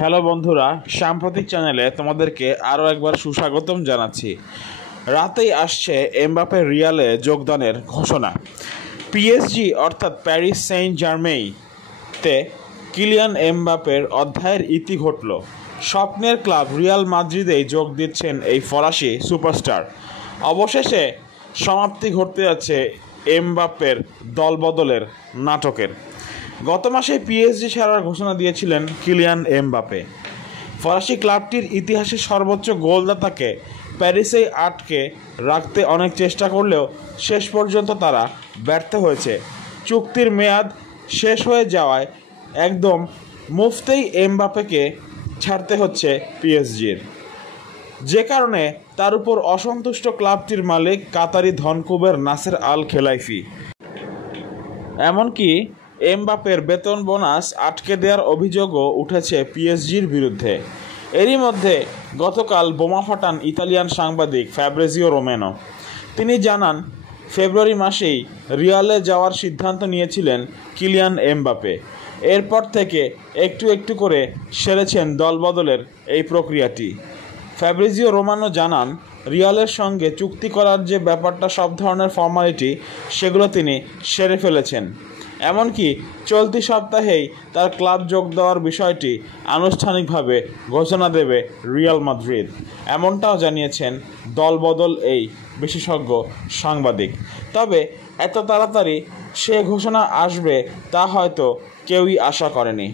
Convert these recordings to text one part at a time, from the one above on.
Hello বন্ধুরা, সাম্প্রতিক চ্যানেলে তোমাদেরকে আরও একবার সুস্বাগতম জানাচ্ছি। রাতেই আসছে এমবাপ্পের রিয়ালে যোগদানের ঘোষণা। পিএসজি অর্থাৎ প্যারিস সেন্ট জার্মেইতে কিলিয়ান এমবাপ্পের অধ্যায়ের ইতি ঘটল। স্বপ্নের ক্লাব রিয়াল মাদ্রিদেই যোগ দিচ্ছেন এই ফরাসি সুপারস্টার। অবশেষে সমাপ্তি ঘটতে যাচ্ছে এমবাপ্পের দলবদলের নাটকের। গত মাসে পিএসজি ছাড়ার ঘোষণা দিয়েছিলেন কিলিয়ান এমবাপ্পে। ফরাসি ক্লাবটির ইতিহাসে সর্বোচ্চ গোলদাতাকে প্যারিসেই আটকে রাখতে অনেক চেষ্টা করলেও শেষ পর্যন্ত তারা ব্যর্থ হয়েছে। চুক্তির মেয়াদ শেষ হয়ে যাওয়ায় একদম মুফতেই এমবাপ্পেকে ছাড়তে হচ্ছে পিএসজির, যে কারণে তার উপর অসন্তুষ্ট ক্লাবটির মালিক কাতারি ধনকুবের নাসের আল খেলাইফি। এমনকি এমবাপ্পের বেতন বোনাস আটকে দেওয়ার অভিযোগও উঠেছে পিএসজির বিরুদ্ধে। এরই মধ্যে গতকাল বোমা ফাটান ইতালিয়ান সাংবাদিক ফ্যাব্রিজিও রোমেনো। তিনি জানান, ফেব্রুয়ারি মাসেই রিয়ালে যাওয়ার সিদ্ধান্ত নিয়েছিলেন কিলিয়ান এমবাপ্পে। এরপর থেকে একটু একটু করে সেরেছেন দলবদলের এই প্রক্রিয়াটি। ফ্যাব্রিজিও রোমানো জানান, রিয়ালের সঙ্গে চুক্তি করার যে ব্যাপারটা, সব ধরনের ফর্মালিটি সেগুলো তিনি সেরে ফেলেছেন। এমনকি চলতি সপ্তাহেই তার ক্লাব যোগ দেওয়ার বিষয়টি আনুষ্ঠানিকভাবে ঘোষণা দেবে রিয়াল মাদ্রিদ, এমনটাও জানিয়েছেন দলবদল এই বিশেষজ্ঞ সাংবাদিক। তবে এত তাড়াতাড়ি সে ঘোষণা আসবে তা হয়তো কেউই আশা করেনি।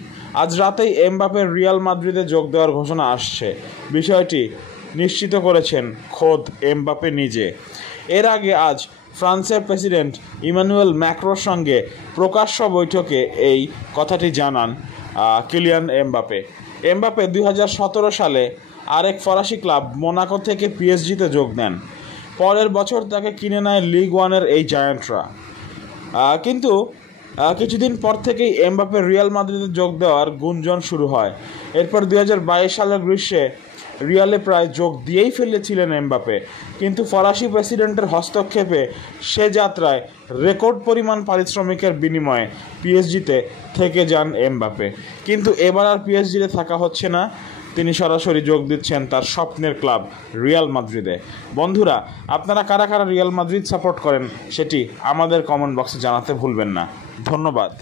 আজ রাতেই এমবাপ্পের রিয়াল মাদ্রিদে যোগ দেওয়ার ঘোষণা আসছে, বিষয়টি নিশ্চিত করেছেন খোদ এমবাপ্পে নিজে। এর আগে আজ ফ্রান্সের প্রেসিডেন্ট ইমানুয়েল ম্যাক্রোর সঙ্গে প্রকাশ্য বৈঠকে এই কথাটি জানান কিলিয়ান এমবাপ্পে। এমবাপ্পে 2017 সালে আরেক ফরাসি ক্লাব মোনাকো থেকে পিএসজিতে যোগ দেন। পরের বছর তাকে কিনে নেয় লিগ ওয়ানের এই জায়ান্টরা। কিন্তু কিছুদিন পর থেকেই এমবাপ্পের রিয়াল মাদ্রিদে যোগ দেওয়ার গুঞ্জন শুরু হয়। এরপর 2022 সালের গ্রীষ্মে রিয়ালে প্রায় যোগ দিয়েই ফেলেছিলেন এমবাপ্পে, কিন্তু ফরাসি প্রেসিডেন্টের হস্তক্ষেপে সে যাত্রায় রেকর্ড পরিমাণ পারিশ্রমিকের বিনিময়ে পিএসজিতে থেকে যান এমবাপ্পে। কিন্তু এবার আর পিএসজিতে থাকা হচ্ছে না, তিনি সরাসরি যোগ দিচ্ছেন তার স্বপ্নের ক্লাব রিয়াল মাদ্রিদে। বন্ধুরা, আপনারা কারা কারা রিয়াল মাদ্রিদ সাপোর্ট করেন সেটি আমাদের কমেন্ট বক্সে জানাতে ভুলবেন না। ধন্যবাদ।